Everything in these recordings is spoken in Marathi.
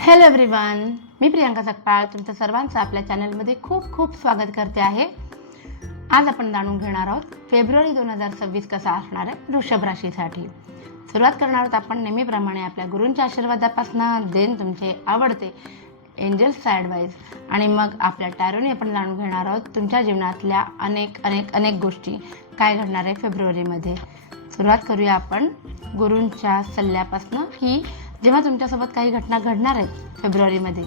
हॅलो एव्हरीवन, मी प्रियांका सकपाळ तुमचं सर्वांचं आपल्या चॅनलमध्ये खूप खूप स्वागत करते आहे. आज आपण जाणून घेणार आहोत फेब्रुवारी 2026 कसा असणार आहे वृषभ राशीसाठी. सुरुवात करणार आहोत आपण नेहमीप्रमाणे आपल्या गुरूंच्या आशीर्वादापासून, देन तुमचे आवडते एंजल्सचा ॲडवाईस आणि मग आपल्या टॅरोने आपण जाणून घेणार आहोत तुमच्या जीवनातल्या अनेक अनेक अनेक गोष्टी काय घडणार आहे फेब्रुवारीमध्ये. सुरुवात करूया आपण गुरूंच्या सल्ल्यापासून की जेव्हा तुमच्यासोबत काही घटना घडणार आहेत फेब्रुवारीमध्ये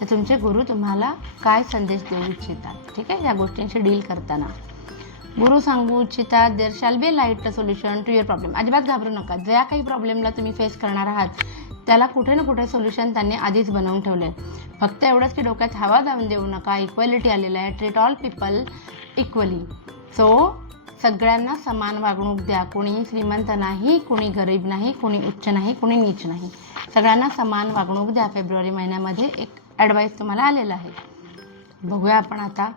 तर तुमचे गुरु तुम्हाला काय संदेश देऊ इच्छितात. ठीक आहे, या गोष्टींशी डील करताना गुरु सांगू इच्छितात there shall be light solution to your problem. अजिबात घाबरू नका. ज्या काही प्रॉब्लेमला तुम्ही फेस करणार आहात त्याला कुठे ना कुठे सोल्युशन त्यांनी आधीच बनवून ठेवलं आहे. फक्त एवढंच की डोक्यात हवा जाऊन देऊ नका. इक्वॅलिटी आलेलं आहे. Treat all people equally. So सगळ्यांना समान वागणूक द्या. कोणीही श्रीमंत नाही, कोणी गरीब नाही, कोणी उच्च नाही, कोणी नीच नाही. सगळ्यांना समान वागणूक द्या. फेब्रुवारी महिन्यामध्ये एक ॲडवाईस तुम्हाला आलेला आहे. बघूया आपण आता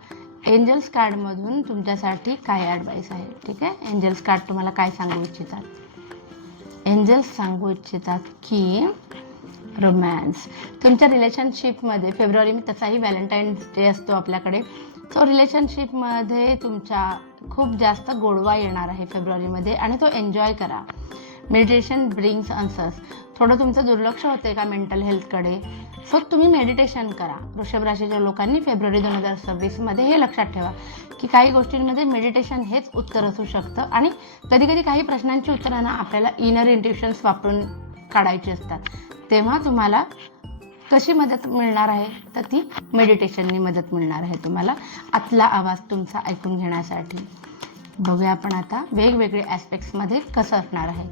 एंजल्स कार्डमधून तुमच्यासाठी काय ॲडवाईस आहे. ठीक आहे, एंजल्स कार्ड तुम्हाला काय सांगू इच्छितात. एंजल्स सांगू इच्छितात की रोमॅन्स तुमच्या रिलेशनशिपमध्ये फेब्रुवारी तसाही व्हॅलेंटाईन्स डे असतो आपल्याकडे. सो रिलेशनशिपमध्ये तुमच्या खूप जास्त गोडवा येणार आहे फेब्रुवारीमध्ये आणि तो एन्जॉय करा. Meditation brings answers. थोडं तुमचं दुर्लक्ष होते का मेंटल हेल्थकडे, सो तुम्ही मेडिटेशन करा. वृषभ राशीच्या लोकांनी फेब्रुवारी 2026मध्ये हे लक्षात ठेवा की काही गोष्टींमध्ये मेडिटेशन हेच उत्तर असू शकतं आणि कधीकधी काही प्रश्नांची उत्तरं आपल्याला इनर इंट्युशन्स वापरून काढायची असतात. तेव्हा तुम्हाला कशी मदत मिळणार आहे तर ती मेडिटेशननी मदत मिळणार आहे तुम्हाला आतला आवाज तुमचा ऐकून घेण्यासाठी. बघूया आपण आता वेगवेगळे ॲस्पेक्ट्समध्ये कसं असणार आहे.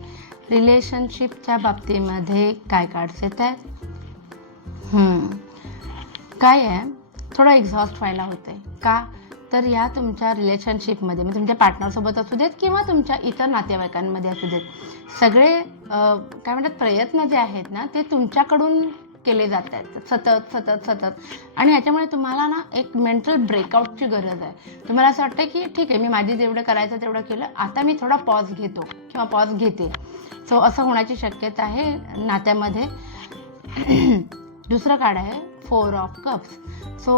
रिलेशनशिपच्या बाबतीमध्ये काय कार्ड्स येत आहेत. काय आहे, थोडं एक्झॉस्ट व्हायला होते का तर या तुमच्या रिलेशनशिपमध्ये म्हणजे तुमच्या पार्टनरसोबत असू देत किंवा तुमच्या इतर नातेवाईकांमध्ये असू देत, सगळे काय म्हणतात प्रयत्न जे आहेत ना ते तुमच्याकडून केले जात आहेत सतत सतत सतत आणि ह्याच्यामुळे तुम्हाला ना एक मेंटल ब्रेकआउटची गरज आहे. तुम्हाला असं वाटतं की ठीक आहे, मी माझी जेवढं करायचं तेवढं केलं, आता मी थोडा पॉज घेतो किंवा पॉज घेते. सो असं होण्याची शक्यता आहे नात्यामध्ये. दुसरं कार्ड आहे 4 ऑफ कप्स. सो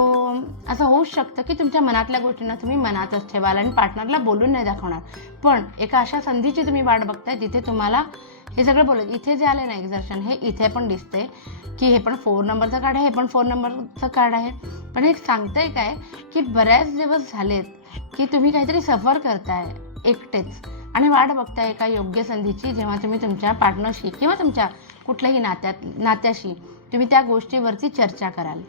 असं होऊच शकतं की तुमच्या मनातल्या गोष्टींना तुम्ही मनातच ठेवाल आणि पार्टनरला बोलून नाही दाखवणार, पण एका अशा संधीची तुम्ही वाट बघताय जिथे तुम्हाला हे सगळं बोलत. इथे जे आले ना एक्झर्शन, हे इथे पण दिसते की हे पण 4 नंबरचं कार्ड आहे, हे पण 4 नंबरचं कार्ड आहे. पण हे सांगतंय काय की बऱ्याच दिवस झालेत की तुम्ही काहीतरी सफर करताय एकटेच आणि वाट बघताय एका योग्य संधीची, जेव्हा तुम्ही तुमच्या पार्टनरशी किंवा तुमच्या कुठल्याही नात्याशी तुम्ही त्या गोष्टीवरती चर्चा कराल.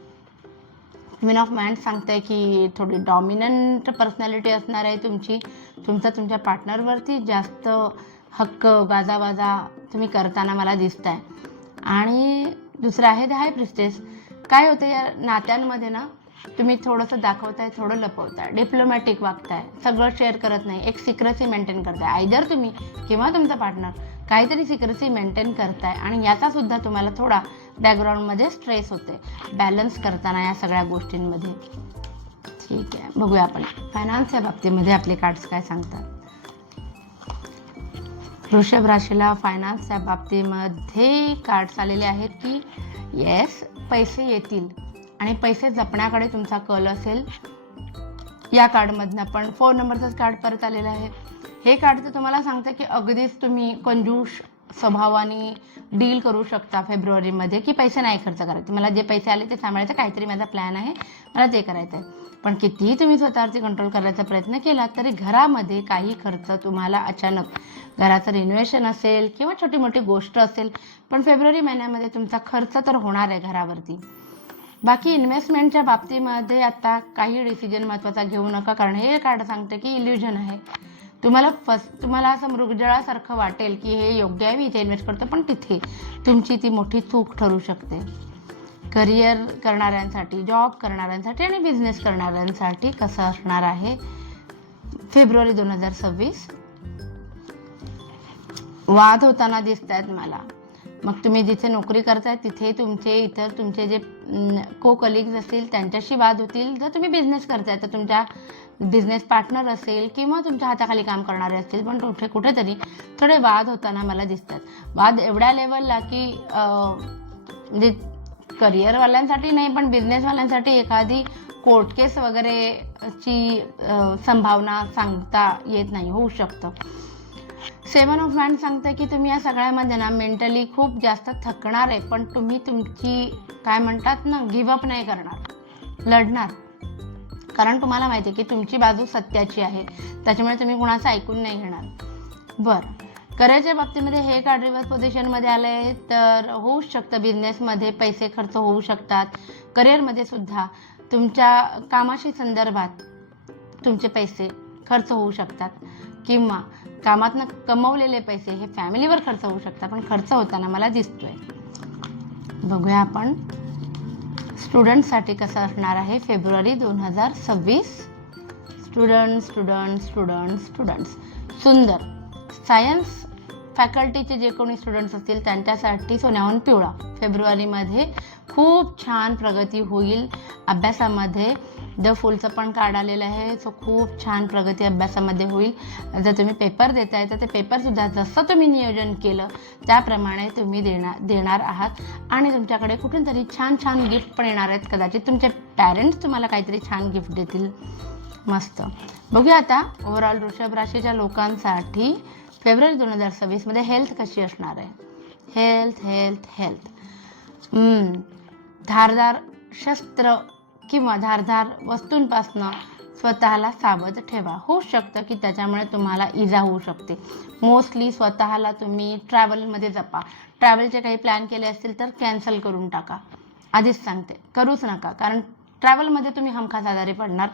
क्वीन ऑफ मॅन्स सांगताय की थोडी डॉमिनंट पर्सनॅलिटी असणार आहे तुमची. तुमच्या पार्टनरवरती जास्त हक्क गाजावाजा तुम्ही करताना मला दिसताय. आणि दुसरं आहे द हाय प्रिस्टेस. काय होतं या नात्यांमध्ये ना, तुम्ही थोडंसं दाखवताय, थोडं लपवताय, डिप्लोमॅटिक वागताय, सगळं शेअर करत नाही, एक सिक्रेसी मेंटेन करताय. आयदर तुम्ही किंवा तुमचा पार्टनर काहीतरी सिक्रेसी मेंटेन करताय आणि याचासुद्धा तुम्हाला थोडा बॅकग्राऊंडमध्ये स्ट्रेस होते बॅलन्स करताना या सगळ्या गोष्टींमध्ये. ठीक आहे, बघूया आपण फायनान्सच्या बाबतीमध्ये आपले कार्ड्स काय सांगतात. वृषभ राशीला फायनान्सच्या बाबतीमध्ये कार्ड्स आलेले आहेत की येस, पैसे येतील आणि पैसे जपण्याकडे तुमचा कल असेल. या कार्डमधनं पण 4 नंबरचंच कार्ड परत आलेलं आहे. हे कार्ड तर तुम्हाला सांगतं की अगदीच तुम्ही कंजूस स्वभावाने डील करू शकता फेब्रुवारीमध्ये की पैसे नाही खर्च करायचे. मला जे पैसे आले ते सांभाळायचं, काहीतरी माझा प्लॅन आहे, मला ते करायचं आहे. पण कितीही तुम्ही स्वतःवरती कंट्रोल करायचा प्रयत्न केला तरी घरामध्ये काही खर्च तुम्हाला अचानक, घराचं रिनोव्हेशन असेल किंवा छोटी मोठी गोष्ट असेल, पण फेब्रुवारी महिन्यामध्ये तुमचा खर्च तर होणार आहे घरावरती. बाकी इन्व्हेस्टमेंटच्या बाबतीमध्ये आता काही डिसिजन महत्त्वाचा घेऊ नका, कारण हे कार्ड सांगतं की इल्युजन आहे. तुम्हाला असं मृगजळासारखं वाटेल की हे योग्य आहे, मी इथे इन्व्हेस्ट करतो, पण तिथे तुमची ती मोठी चूक ठरू शकते. करिअर करणाऱ्यांसाठी, जॉब करणाऱ्यांसाठी आणि बिझनेस करणाऱ्यांसाठी कसं असणार आहे फेब्रुवारी 2026. वाद होताना दिसत आहेत मला. मग तुम्ही जिथे नोकरी करताय तिथे तुमचे जे को कलिग्स असतील त्यांच्याशी वाद होतील. जर तुम्ही बिझनेस करताय तर तुमच्या बिझनेस पार्टनर असेल किंवा तुमच्या हाताखाली काम करणारे असतील, पण कुठेतरी थोडे वाद होताना मला दिसतात. वाद एवढ्या लेवलला की म्हणजे करिअरवाल्यांसाठी नाही पण बिझनेसवाल्यांसाठी एखादी कोर्ट केस वगैरेची संभावना सांगता येत नाही, होऊ शकतं. 7 ऑफ वॅन्ड सांगतं की तुम्ही या सगळ्यामध्ये ना मेंटली खूप जास्त थकणार आहे, पण तुम्ही तुमची काय म्हणतात ना गिव्हअप नाही करणार, लढणार. कारण तुम्हाला माहिती आहे की तुमची बाजू सत्याची आहे, त्याच्यामुळे तुम्ही कुणाचं ऐकून नाही घेणार. बरं, करिअरच्या बाबतीमध्ये हे कार्ड रिव्हर्स पोझिशनमध्ये आलं आहे, तर होऊ शकतं बिझनेसमध्ये पैसे खर्च होऊ शकतात. करिअरमध्ये सुद्धा तुमच्या कामाशी संदर्भात तुमचे पैसे खर्च होऊ शकतात, किंवा कामातनं कमवलेले पैसे हे फॅमिलीवर खर्च होऊ शकतात, पण खर्च होताना मला दिसतोय. बघूया आपण स्टुडंटसाठी कसं असणार आहे फेब्रुवारी 2026. स्टुडंट्स सुंदर. सायन्स फॅकल्टीचे जे कोणी स्टुडंट्स असतील त्यांच्यासाठी सोन्याहून पिवळा. फेब्रुवारीमध्ये खूप छान प्रगती होईल अभ्यासामध्ये. द फुलचं पण कार्ड आलेलं आहे, सो खूप छान प्रगती अभ्यासामध्ये होईल. जर तुम्ही पेपर देताय तर ते पेपरसुद्धा जसं तुम्ही नियोजन केलं त्याप्रमाणे तुम्ही देणार आहात, आणि तुमच्याकडे कुठून तरी छान छान गिफ्ट पण येणार आहेत. कदाचित तुमचे पॅरेंट्स तुम्हाला काहीतरी छान गिफ्ट देतील. मस्त. बघूया आता ओव्हरऑल वृषभ राशीच्या लोकांसाठी फेब्रुवारी 2026 मध्ये हेल्थ कशी असणार आहे. हेल्थ धारदार शस्त्र किंवा धारदार वस्तूंपासनं स्वतःला सावध ठेवा. होऊ शकतं की त्याच्यामुळे तुम्हाला इजा होऊ शकते. मोस्टली स्वतःला तुम्ही ट्रॅव्हलमध्ये जपा. ट्रॅव्हलचे काही प्लॅन केले असतील तर कॅन्सल करून टाका. आधीच सांगते, करूच नका, कारण ट्रॅव्हलमध्ये तुम्ही हमखास आजारी पडणार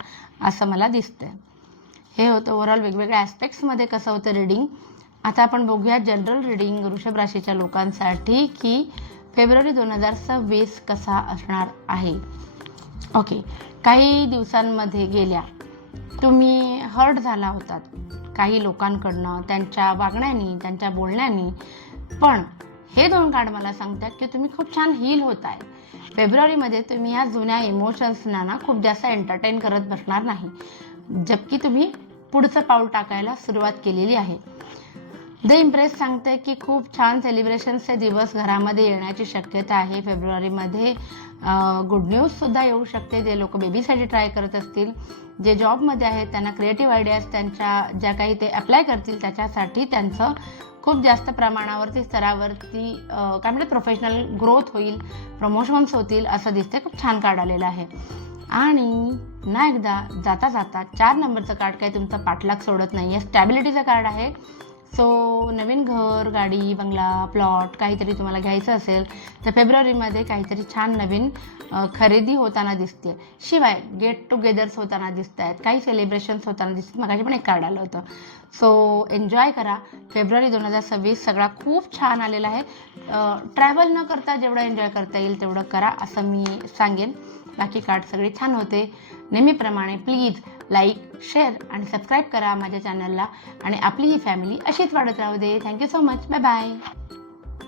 असं मला दिसतंय. हे होतं ओव्हरऑल वेगवेगळ्या ॲस्पेक्ट्समध्ये कसं होतं रीडिंग. आता आपण बघूया जनरल रीडिंग वृषभ राशीच्या लोकांसाठी की फेब्रुवारी 2026 कसा असणार आहे. ओके, काही दिवसांमध्ये गेल्या तुम्ही हर्ट झाला होतात काही लोकांकडनं, त्यांच्या वागण्यानी, त्यांच्या बोलण्यानी, पण हे 2 कार्ड मला सांगतात की तुम्ही खूप छान हील होत आहे. फेब्रुवारीमध्ये तुम्ही ह्या जुन्या इमोशन्सना ना खूप जास्त एंटरटेन करत बसणार नाही, जबकि तुम्ही पुढचं पाऊल टाकायला सुरुवात केलेली आहे. द इम्प्रेस सांगते की खूप छान सेलिब्रेशन्सचे दिवस घरामध्ये येण्याची शक्यता आहे. फेब्रुवारीमध्ये गुड न्यूजसुद्धा येऊ शकते. जे लोक बेबीसाठी ट्राय करत असतील, जे जॉबमध्ये आहेत, त्यांना क्रिएटिव्ह आयडियाज त्यांच्या ज्या काही ते अप्लाय करतील त्याच्यासाठी त्यांचं खूप जास्त प्रमाणावरती स्तरावरती काय म्हणतात प्रोफेशनल ग्रोथ होईल, प्रमोशन्स होतील असं दिसते. खूप छान कार्ड आलेलं आहे. आणि ना एकदा जाता जाता 4 नंबरचं कार्ड काही तुमचा पाठलाग सोडत नाही आहे. स्टॅबिलिटीचं कार्ड आहे. सो नवीन घर, गाडी, बंगला, प्लॉट काहीतरी तुम्हाला घ्यायचं असेल तर फेब्रुवारीमध्ये काहीतरी छान नवीन खरेदी होताना दिसते. शिवाय गेट टुगेदर्स होताना दिसत आहेत, काही सेलिब्रेशन्स होताना दिसतात. मगाशी पण एक कार्ड आलं होतं. सो एन्जॉय करा. फेब्रुवारी 2026 सगळा खूप छान आलेला आहे. ट्रॅव्हल न करता जेवढं एन्जॉय करता येईल तेवढं करा असं मी सांगेन. बाकी कार्ड सगळे छान होते. नेहमीप्रमाणे प्लीज लाईक, शेअर आणि सबस्क्राईब करा माझ्या चॅनलला, आणि आपली ही फॅमिली अशीच वाढत राहू दे. Thank you so much. Bye bye.